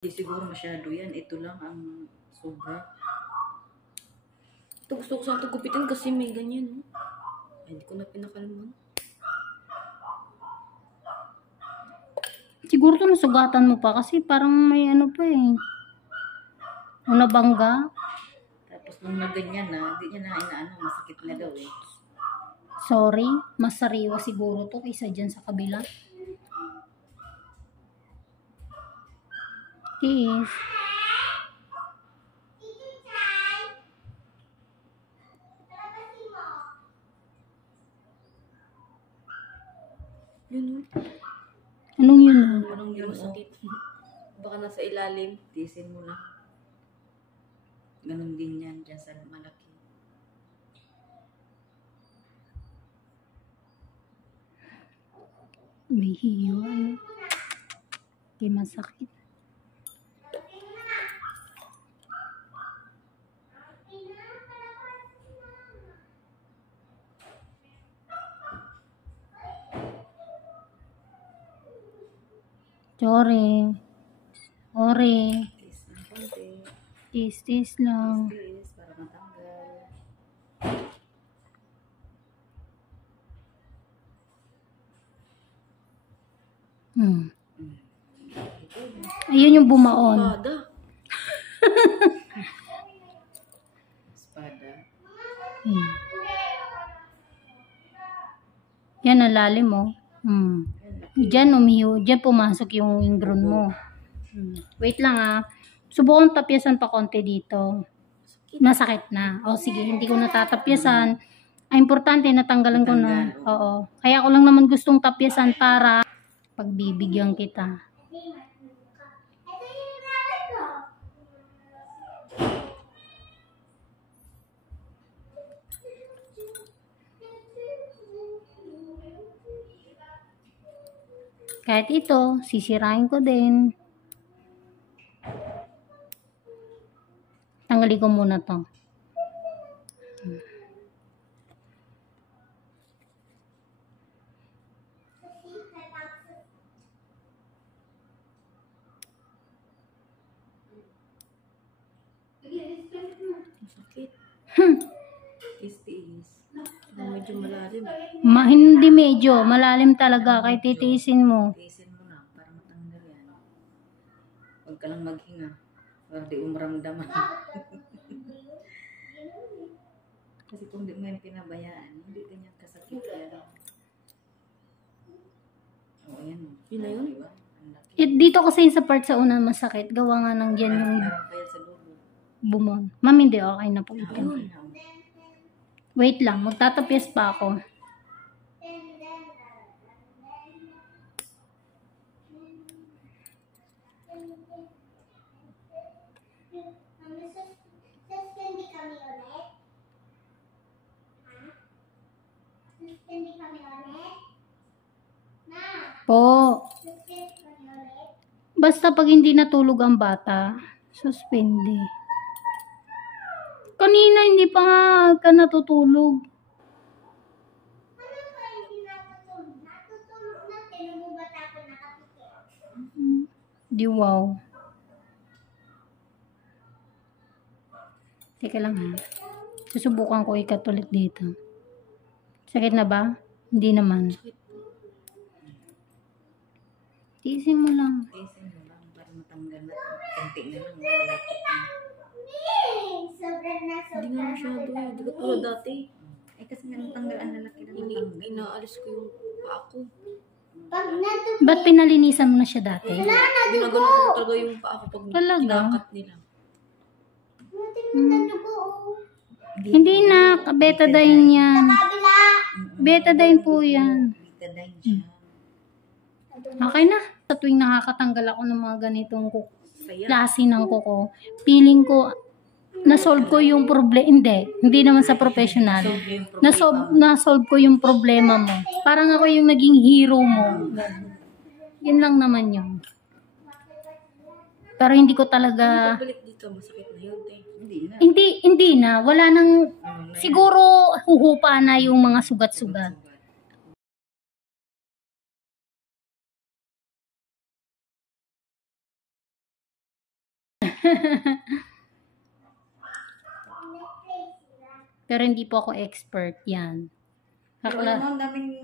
Hindi siguro masyado yan. Ito lang ang sobra. Ito gusto ko sa gupitin kasi may ganyan. Ay, hindi ko na pinakalman. Siguro ito nasugatan mo pa kasi parang may ano pa eh. Una bangga. Tapos nung nagganyan na, hindi niya na inaano, masakit na daw eh. Sorry, mas sariwa siguro to kaysa dyan sa kabila. Yes. Yun. Anong yun? Anong yun? Masakit. Baka nasa ilalim, tisin mo lang. Ganun din yan dyan sa malaki. May hiyo. Hindi masakit. Sorry. Sorry. Tis ng konti. Tis lang. Tis para matanggal. Ayun yung bumaon. Espada. Espada. Yan ang lalim mo. Diyan umiyo. Diyan pumasok yung ingrown mo. Wait lang ah. Subukan tapyasan pa konti dito. Nasakit na. O sige, hindi ko natatapyasan. Ang importante, natanggalan ko na. Oo. Kaya ko lang naman gustong tapyasan para pagbibigyan kita. Kahit ito, sisirain ko din. Tanggalin ko muna to. Masakit. Tis. Medyo malalim. Hindi medyo. Malalim talaga. Kahit titiisin mo. Tiisin mo na para matanggal yan. Huwag ka lang maghinga. Para di umramdaman. Kasi kung di mo yung pinabayaan, hindi ganyan kasakit yan. O, ayan. Yun na yun? Diba? Dito kasi sa part sa una masakit. Gawa nga ng dyan yung Kaya sa dulo. bumon. Ma'am, hindi. Okay na po ito. Ayun. Wait lang. Magtatapyas pa ako. Po. Basta pag hindi natulog ang bata, suspende. Kanina hindi pa nga ka natutulog. Di wow. Teka lang ha. Susubukan ko ikat ulit dito. Sakit na ba? Hindi naman. Tiisin mo lang. Tiisin mo lang para matanggal na. Kunti na lang. Malapit na. Hindi nga masyado eh. Hindi ko tulad dati. Eh kasi nga natanggalan na laki na natanggal. Inaalis ko yung paa ko. Ba't pinalinisan mo na siya dati? Ginagano ko talaga yung paa ko pag kinakat nila. Hindi na. Betadine yan. Betadine po yan. Betadine siya. Okay na. Sa tuwing nakakatanggal ako ng mga ganitong klase ng kuko, feeling ko na-solve ko yung problema. Hindi naman sa professional. Na-solve ko yung problema mo. Parang ako yung naging hero mo. Yun lang naman yun. Pero hindi ko talaga... Balik dito, masakit na yun. Hindi na. Wala nang... Siguro huhupa na yung mga sugat-sugat. Pero hindi po ako expert yan. Pero alam mo, ang daming